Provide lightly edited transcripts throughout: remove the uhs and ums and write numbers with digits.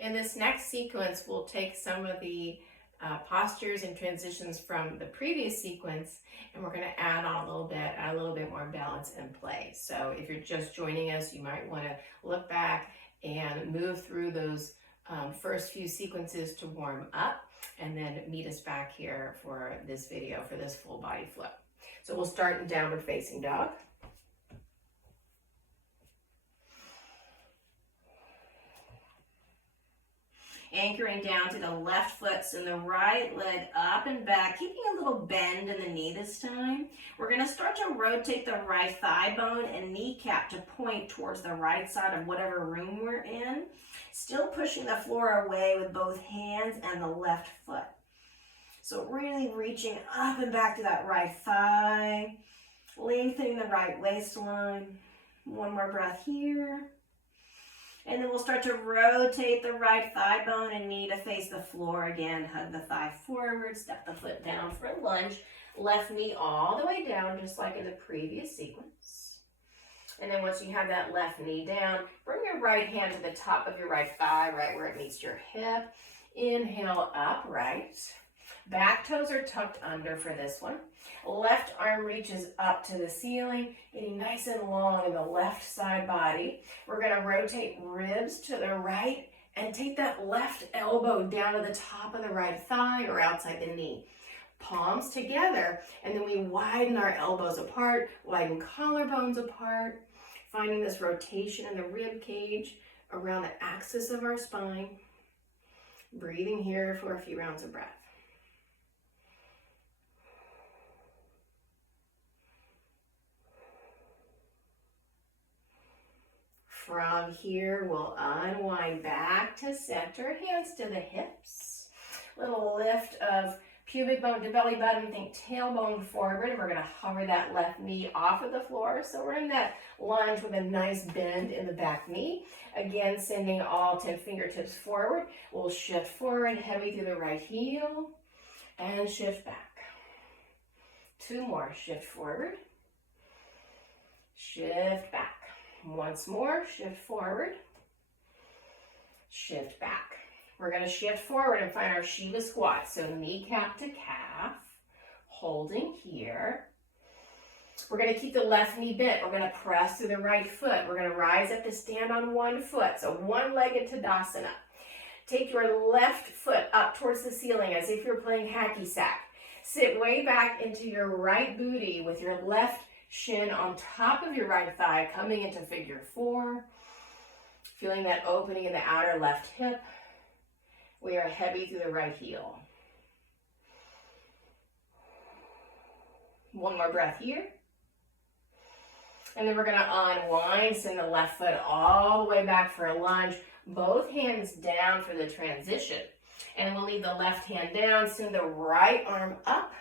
In this next sequence, we'll take some of the postures and transitions from the previous sequence, and we're going to add on a little bit more balance and play. So if you're just joining us, you might want to look back and move through those first few sequences to warm up, and then meet us back here for this video, for this full body flow. So we'll start in downward facing dog. Anchoring down to the left foot, so the right leg up and back, keeping a little bend in the knee this time. We're going to start to rotate the right thigh bone and kneecap to point towards the right side of whatever room we're in. Still pushing the floor away with both hands and the left foot. So really reaching up and back to that right thigh, lengthening the right waistline. One more breath here. And then we'll start to rotate the right thigh bone and knee to face the floor again. Hug the thigh forward, step the foot down for a lunge. Left knee all the way down, just like in the previous sequence. And then once you have that left knee down, bring your right hand to the top of your right thigh, right where it meets your hip. Inhale, upright. Back toes are tucked under for this one. Left arm reaches up to the ceiling, getting nice and long in the left side body. We're going to rotate ribs to the right and take that left elbow down to the top of the right thigh or outside the knee. Palms together, and then we widen our elbows apart, widen collarbones apart, finding this rotation in the rib cage around the axis of our spine. Breathing here for a few rounds of breath. From here, we'll unwind back to center, hands to the hips. Little lift of pubic bone to belly button, think tailbone forward, and we're going to hover that left knee off of the floor. So we're in that lunge with a nice bend in the back knee. Again, sending all 10 fingertips forward. We'll shift forward, heavy through the right heel, and shift back. Two more, shift forward, shift back. Once more, shift forward, shift back. We're going to shift forward and find our Shiva squat. So kneecap to calf, holding here. We're going to keep the left knee bent. We're going to press through the right foot. We're going to rise up to stand on one foot. So one-legged Tadasana. Take your left foot up towards the ceiling as if you're playing hacky sack. Sit way back into your right booty with your left shin on top of your right thigh, coming into figure four. Feeling that opening in the outer left hip. We are heavy through the right heel. One more breath here. And then we're going to unwind, send the left foot all the way back for a lunge. Both hands down for the transition. And we'll leave the left hand down, send the right arm up.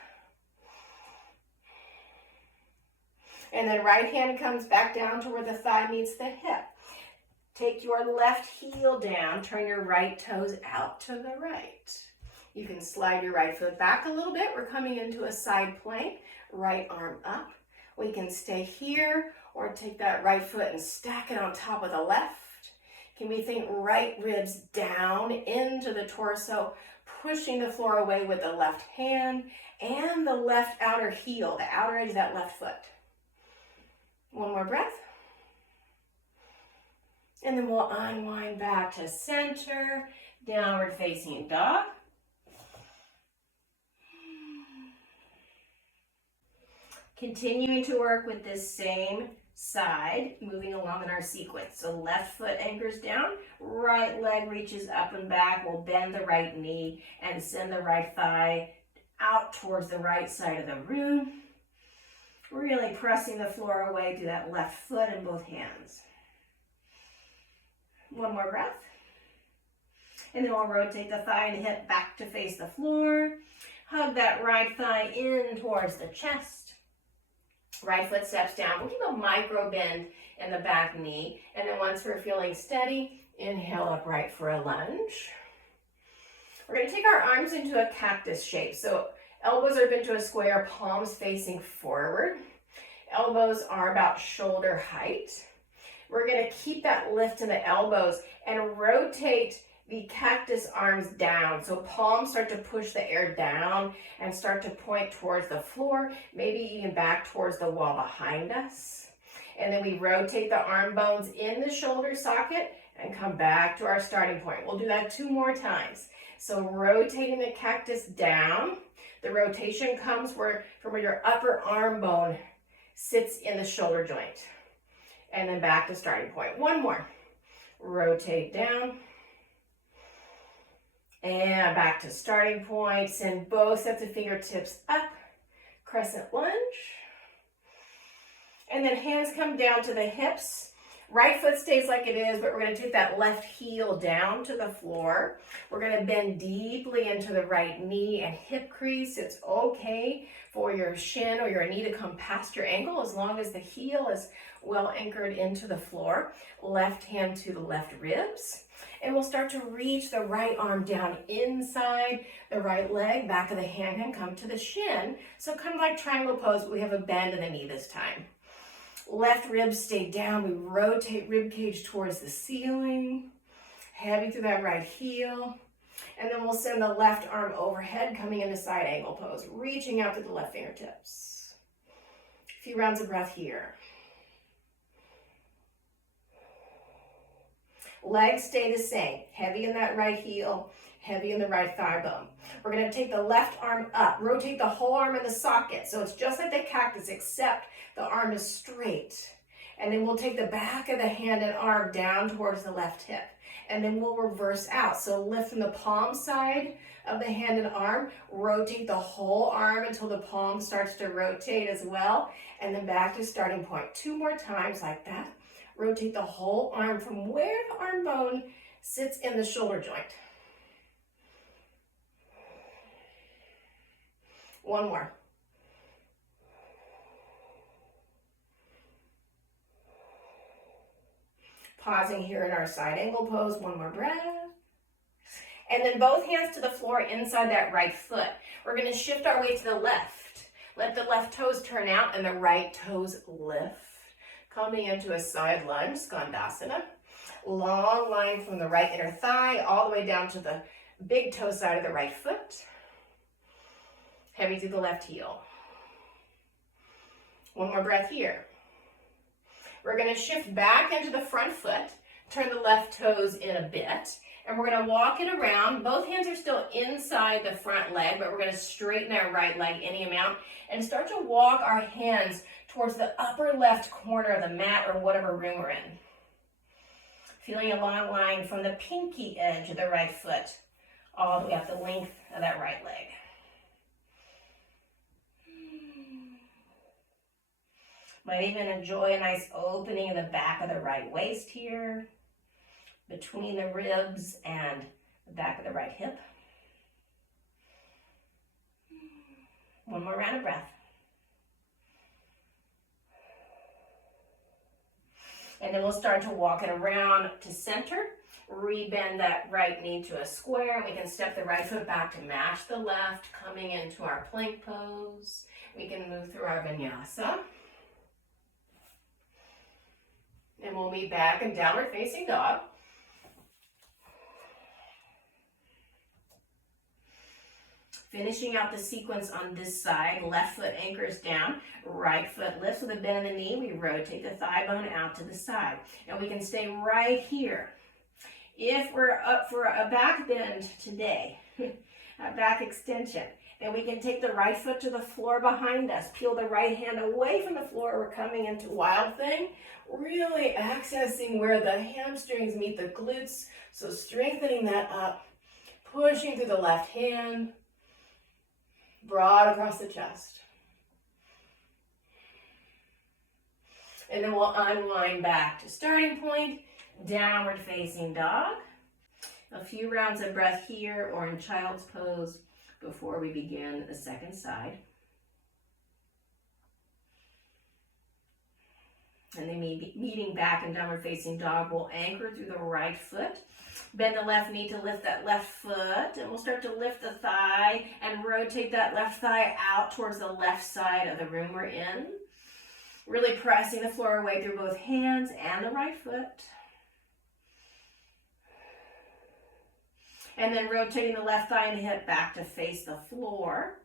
And then right hand comes back down to where the thigh meets the hip. Take your left heel down, turn your right toes out to the right. You can slide your right foot back a little bit. We're coming into a side plank, right arm up. We can stay here or take that right foot and stack it on top of the left. Can we think right ribs down into the torso, pushing the floor away with the left hand and the left outer heel, the outer edge of that left foot. One more breath. And then we'll unwind back to center, downward facing dog. Continuing to work with this same side, moving along in our sequence. So left foot anchors down, right leg reaches up and back. We'll bend the right knee and send the right thigh out towards the right side of the room. Really pressing the floor away to that left foot in both hands. One more breath. And then we'll rotate the thigh and hip back to face the floor. Hug that right thigh in towards the chest. Right foot steps down. We'll keep a micro bend in the back knee. And then once we're feeling steady, inhale upright for a lunge. We're going to take our arms into a cactus shape. So elbows are bent to a square, palms facing forward. Elbows are about shoulder height. We're going to keep that lift in the elbows and rotate the cactus arms down. So palms start to push the air down and start to point towards the floor, maybe even back towards the wall behind us. And then we rotate the arm bones in the shoulder socket and come back to our starting point. We'll do that 2 more times. So rotating the cactus down. The rotation comes from where your upper arm bone sits in the shoulder joint. And then back to starting point. 1 more. Rotate down. And back to starting point. Send both sets of fingertips up. Crescent lunge. And then hands come down to the hips. Right foot stays like it is, but we're going to take that left heel down to the floor. We're going to bend deeply into the right knee and hip crease. It's okay for your shin or your knee to come past your ankle as long as the heel is well anchored into the floor. Left hand to the left ribs. And we'll start to reach the right arm down inside the right leg. Back of the hand can come to the shin. So kind of like triangle pose, but we have a bend in the knee this time. Left ribs stay down. We rotate rib cage towards the ceiling. Heavy through that right heel. And then we'll send the left arm overhead, coming into side angle pose, reaching out to the left fingertips. A few rounds of breath here. Legs stay the same. Heavy in that right heel, heavy in the right thigh bone. We're going to take the left arm up, rotate the whole arm in the socket. So it's just like the cactus, except the arm is straight. And then we'll take the back of the hand and arm down towards the left hip. And then we'll reverse out. So lift from the palm side of the hand and arm, rotate the whole arm until the palm starts to rotate as well. And then back to starting point. 2 more times like that. Rotate the whole arm from where the arm bone sits in the shoulder joint. 1 more. Pausing here in our side angle pose. 1 more breath. And then both hands to the floor inside that right foot. We're going to shift our weight to the left. Let the left toes turn out and the right toes lift. Coming into a side lunge, Skandasana. Long line from the right inner thigh all the way down to the big toe side of the right foot. Heavy through the left heel. 1 more breath here. We're going to shift back into the front foot, turn the left toes in a bit, and we're going to walk it around. Both hands are still inside the front leg, but we're going to straighten our right leg any amount and start to walk our hands towards the upper left corner of the mat or whatever room we're in. Feeling a long line from the pinky edge of the right foot all the way up the length of that right leg. Might even enjoy a nice opening in the back of the right waist here, between the ribs and the back of the right hip. 1 more round of breath. And then we'll start to walk it around to center. Rebend that right knee to a square. We can step the right foot back to match the left, coming into our plank pose. We can move through our vinyasa. And we'll be back in downward facing dog. Finishing out the sequence on this side, left foot anchors down, right foot lifts with a bend in the knee. We rotate the thigh bone out to the side. And we can stay right here. If we're up for a back bend today, a back extension, then we can take the right foot to the floor behind us, peel the right hand away from the floor. We're coming into Wild Thing, really accessing where the hamstrings meet the glutes. So strengthening that up, pushing through the left hand, broad across the chest. And then we'll unwind back to starting point, downward facing dog. A few rounds of breath here or in child's pose before we begin the second side. And then meeting back in downward facing dog, we'll anchor through the right foot. Bend the left knee to lift that left foot, and we'll start to lift the thigh and rotate that left thigh out towards the left side of the room we're in. Really pressing the floor away through both hands and the right foot. And then rotating the left thigh and hip back to face the floor.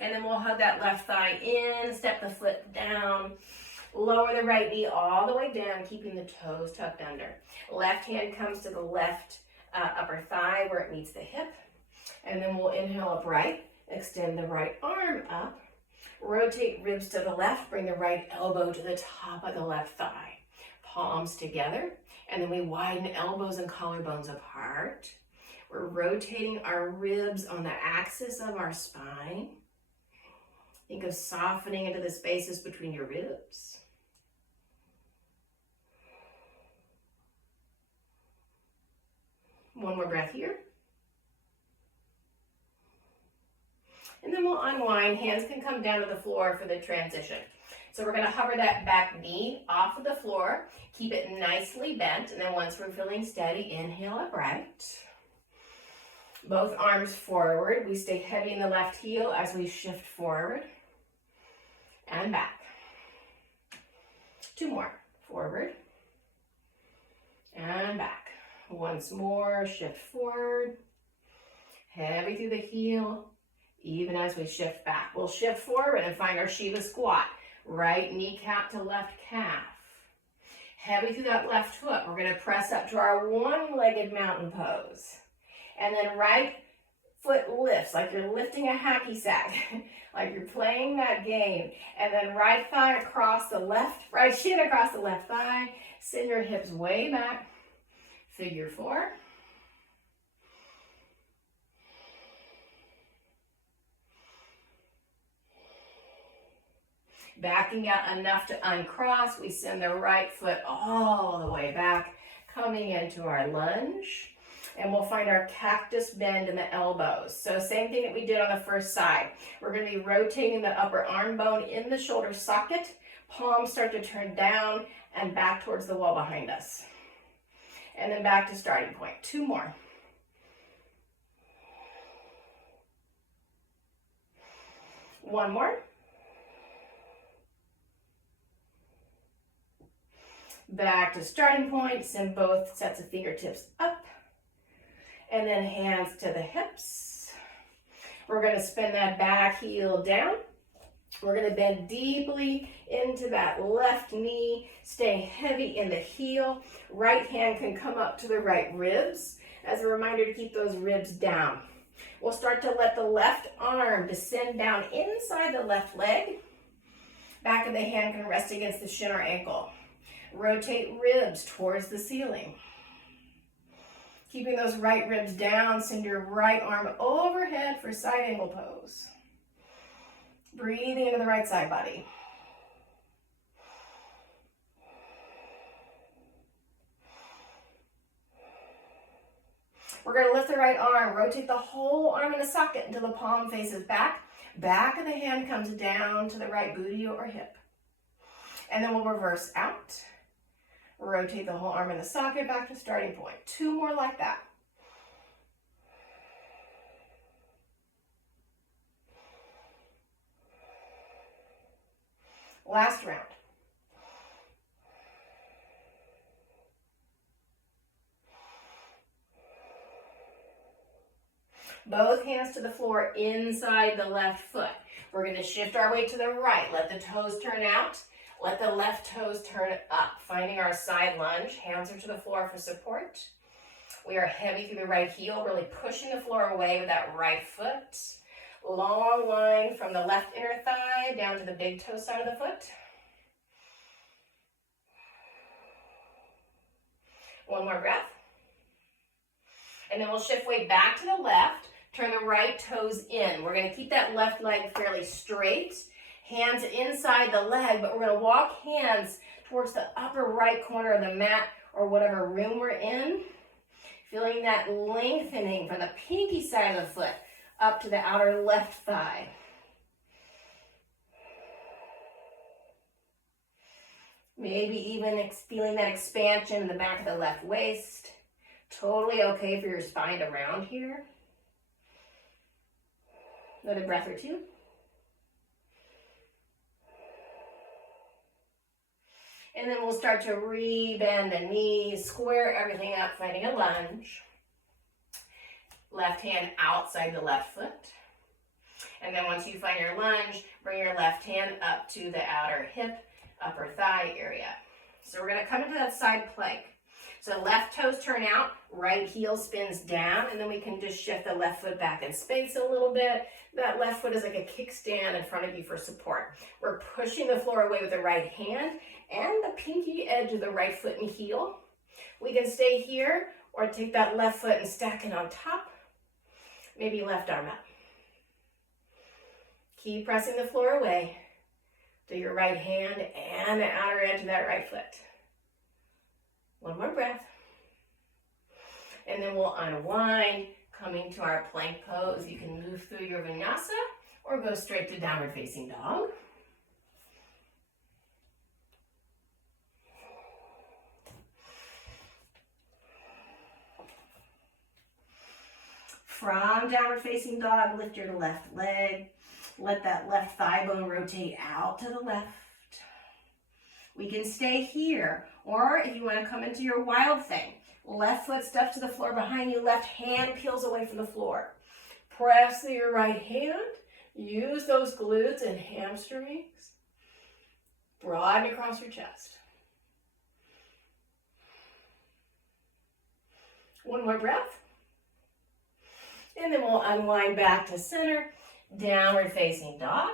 And then we'll hug that left thigh in, step the foot down, lower the right knee all the way down, keeping the toes tucked under. Left hand comes to the left upper thigh where it meets the hip. And then we'll inhale upright, extend the right arm up, rotate ribs to the left, bring the right elbow to the top of the left thigh. Palms together, and then we widen elbows and collarbones apart. We're rotating our ribs on the axis of our spine. Think of softening into the spaces between your ribs. One more breath here. And then we'll unwind. Hands can come down to the floor for the transition. So we're going to hover that back knee off of the floor. Keep it nicely bent. And then once we're feeling steady, inhale upright. Both arms forward. We stay heavy in the left heel as we shift forward and back. Two more. Forward and back. Once more, shift forward. Heavy through the heel, even as we shift back. We'll shift forward and find our Shiva squat. Right kneecap to left calf. Heavy through that left foot. We're going to press up to our one-legged mountain pose. And then right foot lifts like you're lifting a hacky sack, like you're playing that game. And then right thigh across the left, right shin across the left thigh. Send your hips way back. Figure four. Backing out enough to uncross, we send the right foot all the way back, coming into our lunge. And we'll find our cactus bend in the elbows. So same thing that we did on the first side. We're going to be rotating the upper arm bone in the shoulder socket. Palms start to turn down and back towards the wall behind us. And then back to starting point. Two more. One more. Back to starting point. Send both sets of fingertips up. And then hands to the hips. We're going to spin that back heel down. We're going to bend deeply into that left knee. Stay heavy in the heel. Right hand can come up to the right ribs. As a reminder to keep those ribs down. We'll start to let the left arm descend down inside the left leg. Back of the hand can rest against the shin or ankle. Rotate ribs towards the ceiling. Keeping those right ribs down, send your right arm overhead for side angle pose. Breathing into the right side body. We're going to lift the right arm, rotate the whole arm in the socket until the palm faces back. Back of the hand comes down to the right booty or hip. And then we'll reverse out. Rotate the whole arm in the socket back to starting point. Two more like that. Last round. Both hands to the floor inside the left foot. We're going to shift our weight to the right. Let the toes turn out. Let the left toes turn up. Finding our side lunge. Hands are to the floor for support. We are heavy through the right heel, really pushing the floor away with that right foot. Long line from the left inner thigh down to the big toe side of the foot. One more breath. And then we'll shift weight back to the left. Turn the right toes in. We're going to keep that left leg fairly straight. Hands inside the leg, but we're going to walk hands towards the upper right corner of the mat or whatever room we're in. Feeling that lengthening from the pinky side of the foot up to the outer left thigh. Maybe even feeling that expansion in the back of the left waist. Totally okay for your spine to round here. Another breath or two. And then we'll start to re-bend the knees, square everything up, finding a lunge. Left hand outside the left foot. And then once you find your lunge, bring your left hand up to the outer hip, upper thigh area. So we're gonna come into that side plank. So left toes turn out, right heel spins down, and then we can just shift the left foot back in space a little bit. That left foot is like a kickstand in front of you for support. We're pushing the floor away with the right hand and the pinky edge of the right foot and heel. We can stay here or take that left foot and stack it on top. Maybe left arm up. Keep pressing the floor away to your right hand and the outer edge of that right foot. One more breath. And then we'll unwind, coming to our plank pose. You can move through your vinyasa or go straight to downward facing dog. From downward facing dog, lift your left leg. Let that left thigh bone rotate out to the left. We can stay here, or if you want to come into your wild thing, left foot steps to the floor behind you, left hand peels away from the floor. Press through your right hand. Use those glutes and hamstrings. Broaden across your chest. One more breath. And then we'll unwind back to center, downward facing dog.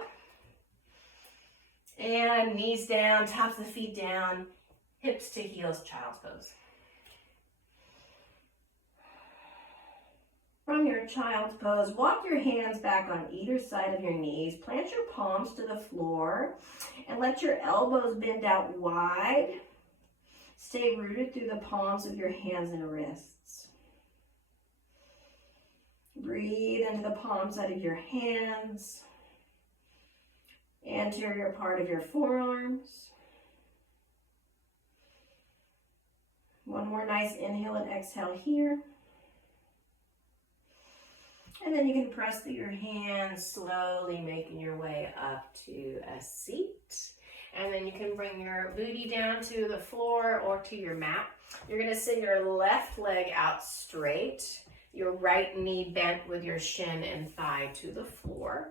And knees down, tops of the feet down, hips to heels, child's pose. From your child's pose, walk your hands back on either side of your knees. Plant your palms to the floor and let your elbows bend out wide. Stay rooted through the palms of your hands and wrists. Breathe into the palm side of your hands, anterior part of your forearms. One more nice inhale and exhale here. And then you can press through your hands, slowly making your way up to a seat. And then you can bring your booty down to the floor or to your mat. You're going to send your left leg out straight, your right knee bent with your shin and thigh to the floor.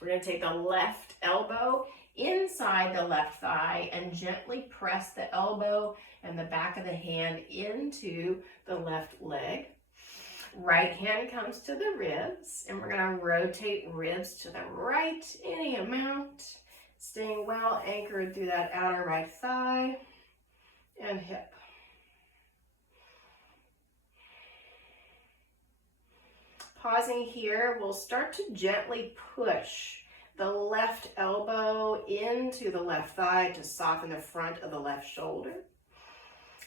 We're going to take the left elbow inside the left thigh and gently press the elbow and the back of the hand into the left leg. Right hand comes to the ribs, and we're going to rotate ribs to the right any amount, staying well anchored through that outer right thigh and hip. Pausing here, we'll start to gently push the left elbow into the left thigh to soften the front of the left shoulder.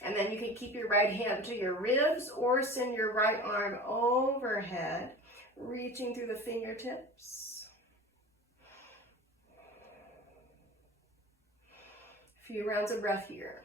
And then you can keep your right hand to your ribs or send your right arm overhead, reaching through the fingertips. A few rounds of breath here.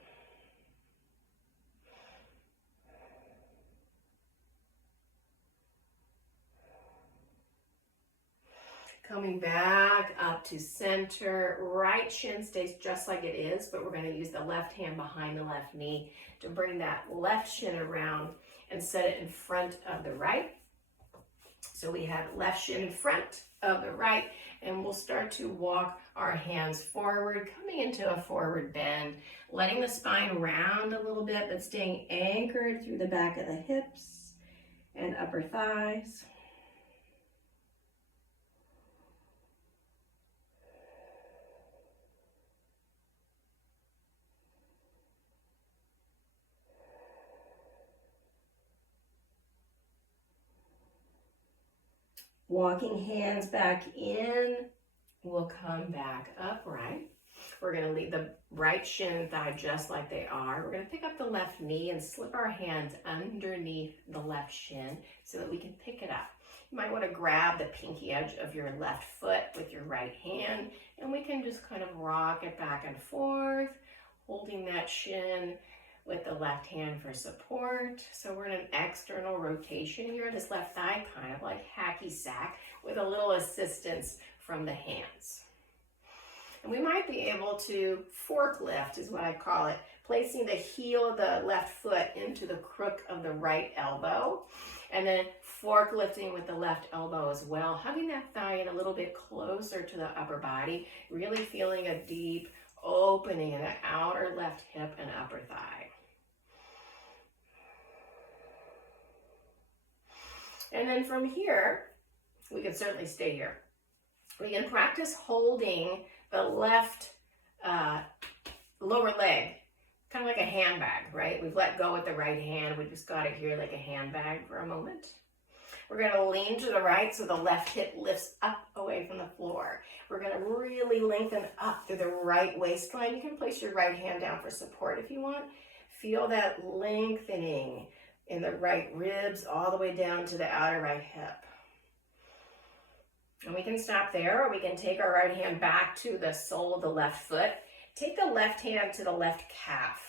Coming back up to center, right shin stays just like it is, but we're going to use the left hand behind the left knee to bring that left shin around and set it in front of the right. So we have left shin in front of the right, and we'll start to walk our hands forward, coming into a forward bend, letting the spine round a little bit, but staying anchored through the back of the hips and upper thighs. Walking hands back in, we'll come back upright. We're going to leave the right shin and thigh just like they are. We're going to pick up the left knee and slip our hands underneath the left shin so that we can pick it up. You might want to grab the pinky edge of your left foot with your right hand, and we can just kind of rock it back and forth, holding that shin with the left hand for support. So we're in an external rotation here, this left thigh, kind of like hacky sack, with a little assistance from the hands. And we might be able to forklift, is what I call it, placing the heel of the left foot into the crook of the right elbow, and then fork lifting with the left elbow as well, hugging that thigh in a little bit closer to the upper body, really feeling a deep opening in the outer left hip and upper thigh. And then from here, we can certainly stay here. We can practice holding the left lower leg, kind of like a handbag, right? We've let go with the right hand. We just got it here like a handbag for a moment. We're going to lean to the right so the left hip lifts up away from the floor. We're going to really lengthen up through the right waistline. You can place your right hand down for support if you want. Feel that lengthening in the right ribs all the way down to the outer right hip. And we can stop there, or we can take our right hand back to the sole of the left foot. Take the left hand to the left calf.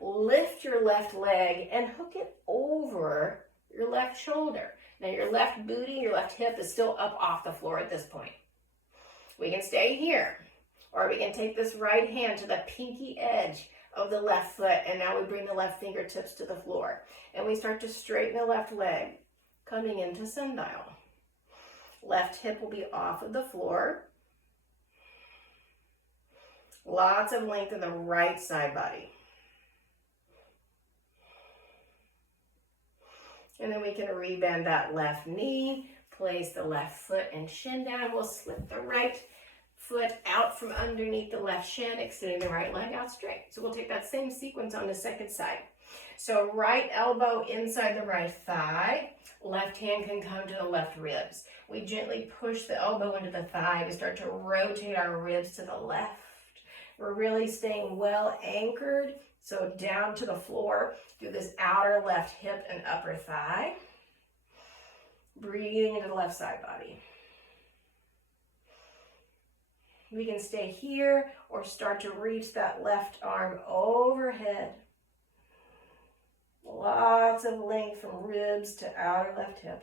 Lift your left leg and hook it over your left shoulder. Now your left booty, your left hip is still up off the floor at this point. We can stay here, or we can take this right hand to the pinky edge of the left foot, and now we bring the left fingertips to the floor. And we start to straighten the left leg, coming into sundial. Left hip will be off of the floor. Lots of length in the right side body. And then we can rebend that left knee, place the left foot and shin down. We'll slip the right foot out from underneath the left shin, extending the right leg out straight. So we'll take that same sequence on the second side. So right elbow inside the right thigh, left hand can come to the left ribs. We gently push the elbow into the thigh to start to rotate our ribs to the left. We're really staying well anchored, so down to the floor through this outer left hip and upper thigh. Breathing into the left side body. We can stay here or start to reach that left arm overhead. Lots of length from ribs to outer left hip.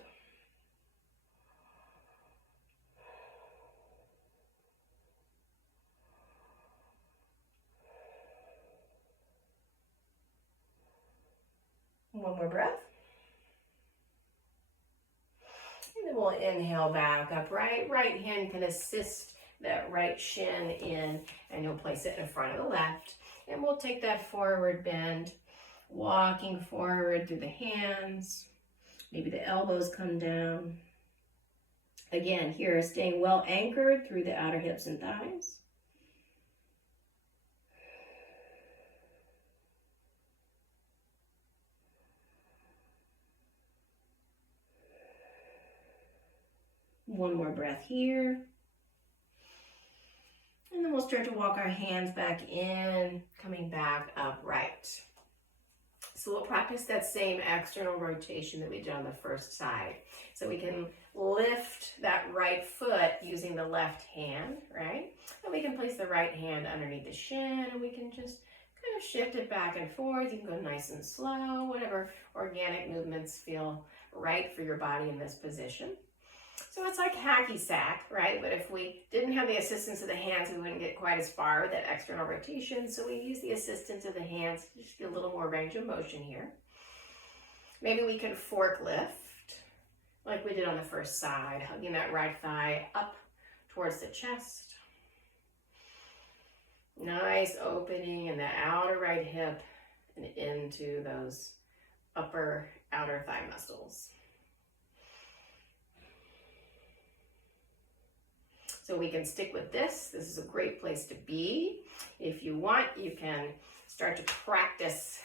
One more breath. And then we'll inhale back up. Right hand can assist that right shin in, and you'll place it in front of the left. And we'll take that forward bend, walking forward through the hands. Maybe the elbows come down. Again, here, staying well anchored through the outer hips and thighs. One more breath here. And then we'll start to walk our hands back in, coming back upright. So we'll practice that same external rotation that we did on the first side. So we can lift that right foot using the left hand, right? And we can place the right hand underneath the shin, and we can just kind of shift it back and forth. You can go nice and slow, whatever organic movements feel right for your body in this position. So it's like hacky sack, right? But if we didn't have the assistance of the hands, we wouldn't get quite as far with that external rotation. So we use the assistance of the hands to just get a little more range of motion here. Maybe we can fork lift like we did on the first side, hugging that right thigh up towards the chest. Nice opening in the outer right hip and into those upper outer thigh muscles. So we can stick with this. This is a great place to be. If you want, you can start to practice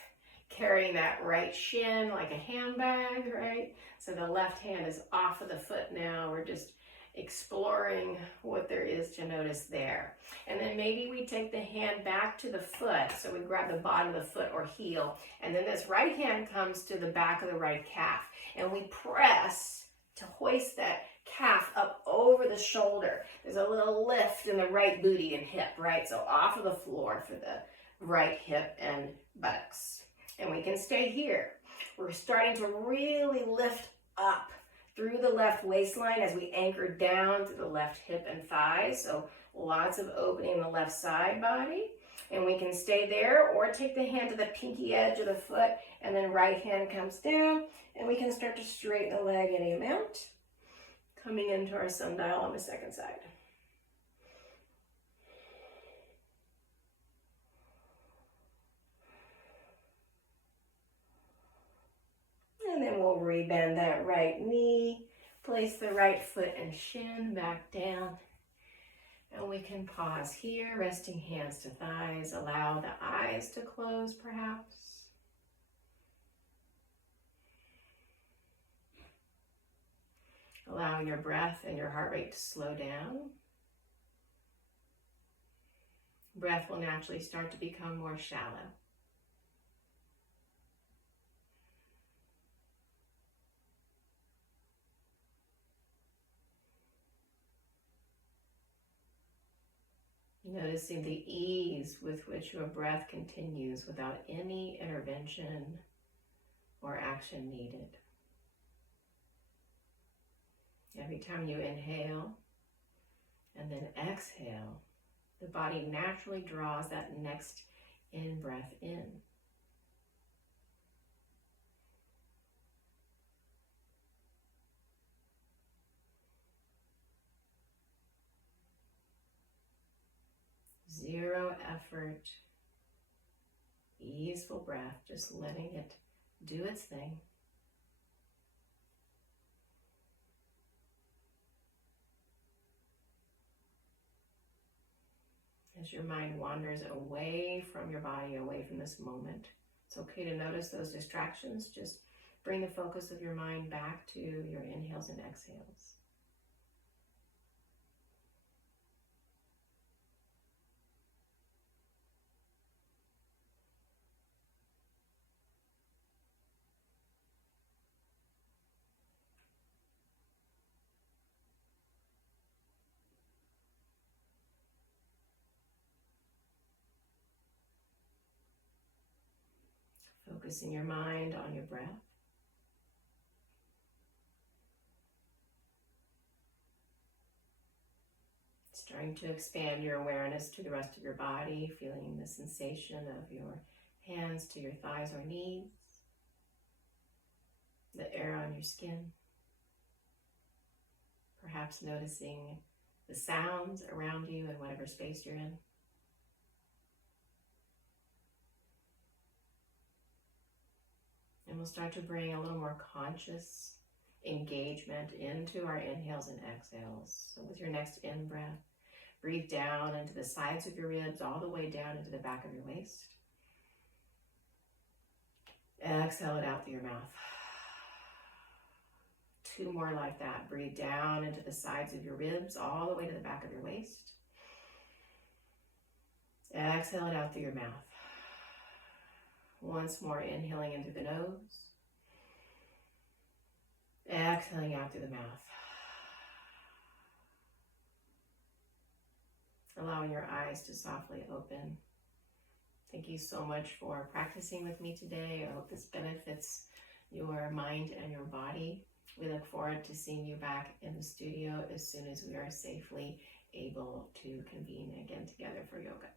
carrying that right shin like a handbag, right? So the left hand is off of the foot now. We're just exploring what there is to notice there. And then maybe we take the hand back to the foot. So we grab the bottom of the foot or heel. And then this right hand comes to the back of the right calf. And we press to hoist that calf up over the shoulder. There's a little lift in the right booty and hip, right? So off of the floor for the right hip and buttocks. And we can stay here. We're starting to really lift up through the left waistline as we anchor down to the left hip and thighs. So lots of opening in the left side body. And we can stay there or take the hand to the pinky edge of the foot and then right hand comes down and we can start to straighten the leg any amount. Coming into our sundial on the second side. And then we'll rebend that right knee, place the right foot and shin back down. And we can pause here, resting hands to thighs. Allow the eyes to close perhaps. Allow your breath and your heart rate to slow down. Breath will naturally start to become more shallow. Noticing the ease with which your breath continues without any intervention or action needed. Every time you inhale and then exhale, the body naturally draws that next in-breath in. Zero effort, easeful breath, just letting it do its thing. As your mind wanders away from your body, away from this moment, it's okay to notice those distractions. Just bring the focus of your mind back to your inhales and exhales. Focusing your mind on your breath. Starting to expand your awareness to the rest of your body, feeling the sensation of your hands to your thighs or knees, the air on your skin. Perhaps noticing the sounds around you in whatever space you're in. And we'll start to bring a little more conscious engagement into our inhales and exhales. So with your next in-breath, breathe down into the sides of your ribs, all the way down into the back of your waist. Exhale it out through your mouth. 2 more like that. Breathe down into the sides of your ribs, all the way to the back of your waist. Exhale it out through your mouth. Once more, inhaling in through the nose. Exhaling out through the mouth. Allowing your eyes to softly open. Thank you so much for practicing with me today. I hope this benefits your mind and your body. We look forward to seeing you back in the studio as soon as we are safely able to convene again together for yoga.